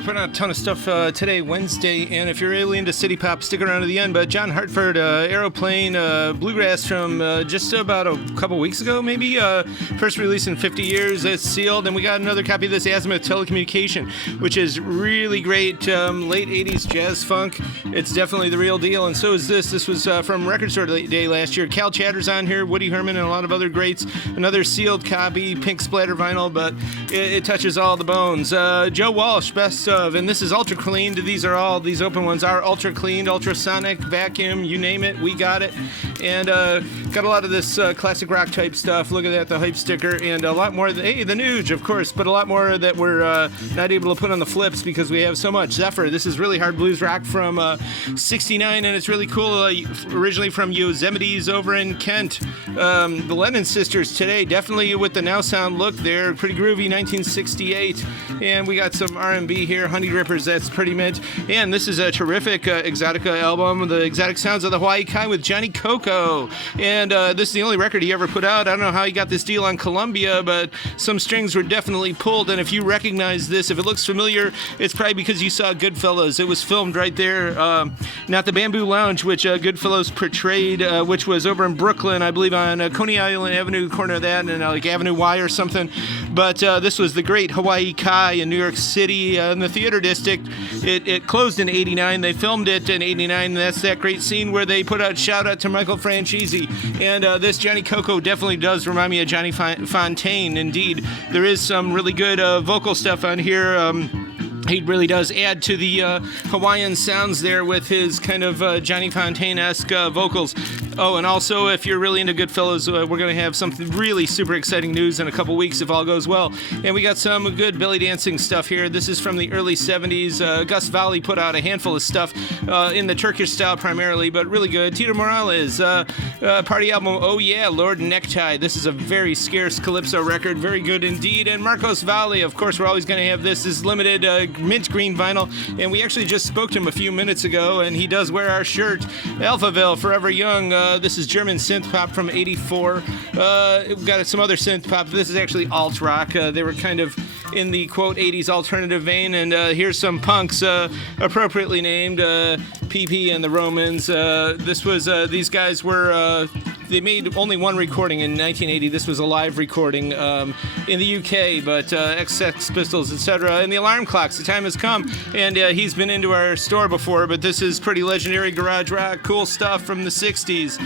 we're putting out a ton of stuff today, Wednesday, and if you're really into city pop, stick around to the end. But John Hartford, Aeroplane, Bluegrass from just about a couple weeks ago, maybe. First release in 50 years. It's sealed, and we got another copy of this Azimuth Telecommunication, which is really great late 80s jazz funk. It's definitely the real deal, and so is this. This was from Record Store Day last year. Cal Chatter's on here, Woody Herman, and a lot of other greats. Another sealed copy, pink splatter vinyl, but it touches all the bones. Joe Walsh, best of, and this is ultra cleaned. These open ones are ultra cleaned, ultrasonic, vacuum, you name it, we got it. And got a lot of this classic rock type stuff. Look at that, the hype sticker, and a lot more. The Nuge, of course, but a lot more that we're not able to put on the flips because we have so much. Zephyr, this is really hard blues rock from '69, and it's really cool. Originally from Yosemite's over in Kent. The Lennon Sisters today, definitely with the now sound look. They're pretty groovy, 1968, and we got some R&B here. Honey Rippers, that's pretty mint. And this is a terrific exotica album, the exotic sounds of the Hawaii Kai with Johnny Coco. And this is the only record he ever put out. I don't know how he got this deal on Columbia, but some strings were definitely pulled. And if you recognize this, if it looks familiar, it's probably because you saw Goodfellas. It was filmed right there, not the Bamboo Lounge, which Goodfellas portrayed, which was over in Brooklyn, I believe, on Coney Island Avenue, corner of that, and like Avenue Y or something. But this was the great Hawaii Kai in New York City in the theater district. It closed in '89. They filmed it in '89. That's that great scene where they put out shout out to Michael Franchese. And this Johnny Coco definitely does remind me of Johnny Fontaine. Indeed, there is some really good vocal stuff on here. He really does add to the Hawaiian sounds there with his kind of Johnny Fontaine-esque vocals. Oh, and also, if you're really into Goodfellas, we're going to have something really super exciting news in a couple weeks if all goes well. And we got some good belly dancing stuff here. This is from the early 70s. Gus Valley put out a handful of stuff in the Turkish style primarily, but really good. Tito Morales, party album, Oh Yeah, Lord Necktie. This is a very scarce Calypso record. Very good indeed. And Marcos Valle, of course, we're always going to have this. This is limited mint green vinyl, and we actually just spoke to him a few minutes ago, and he does wear our shirt. Alphaville, Forever Young. This is German synth pop from '84. We've got some other synth pop. This is actually alt rock. They were kind of in the quote '80s alternative vein, and here's some punks appropriately named PP and the Romans. This was these guys were. They made only one recording in 1980. This was a live recording in the UK, but Sex Pistols, etc. And the Alarm Clocks, the time has come. And he's been into our store before, but this is pretty legendary garage rock, cool stuff from the 60s.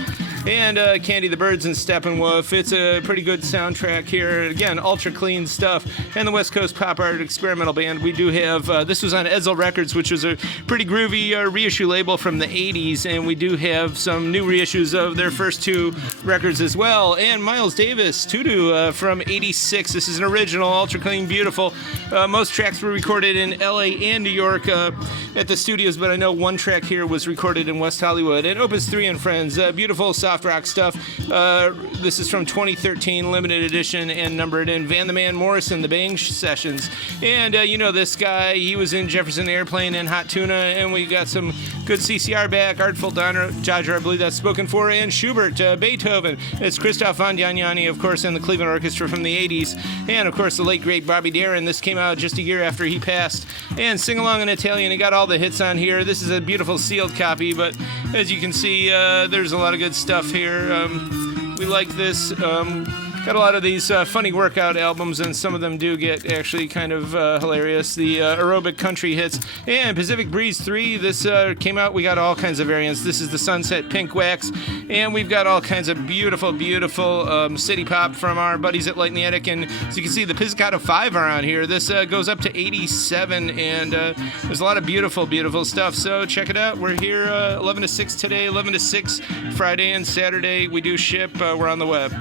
And Candy the Birds and Steppenwolf. It's a pretty good soundtrack here. Again, ultra clean stuff. And the West Coast Pop Art Experimental Band. We do have, this was on Edsel Records, which was a pretty groovy reissue label from the 80s. And we do have some new reissues of their first two records as well. And Miles Davis, Tudu from '86. This is an original, ultra clean, beautiful. Most tracks were recorded in LA and New York at the studios, but I know one track here was recorded in West Hollywood. And Opus 3 and Friends, beautiful soft rock stuff. This is from 2013, limited edition, and numbered in Van the Man Morrison, the Bang Sessions. And you know this guy, he was in Jefferson Airplane and Hot Tuna, and we got some good CCR back, Artful Dodger, I believe that's spoken for, and Schubert, Beethoven. It's Christoph von Dohnanyi, of course, and the Cleveland Orchestra from the 80s. And, of course, the late, great Bobby Darin. This came out just a year after he passed. And Sing Along in Italian. He got all the hits on here. This is a beautiful sealed copy, but as you can see, there's a lot of good stuff here. We like this. Got a lot of these funny workout albums, and some of them do get actually kind of hilarious. The aerobic country hits. And Pacific Breeze 3, this came out. We got all kinds of variants. This is the Sunset Pink Wax. And we've got all kinds of beautiful, beautiful city pop from our buddies at Light in the Attic. And as you can see, the Pizzicato 5 are on here. This goes up to 87, and there's a lot of beautiful, beautiful stuff. So check it out. We're here 11 to 6 today, 11 to 6 Friday and Saturday. We do ship. We're on the web.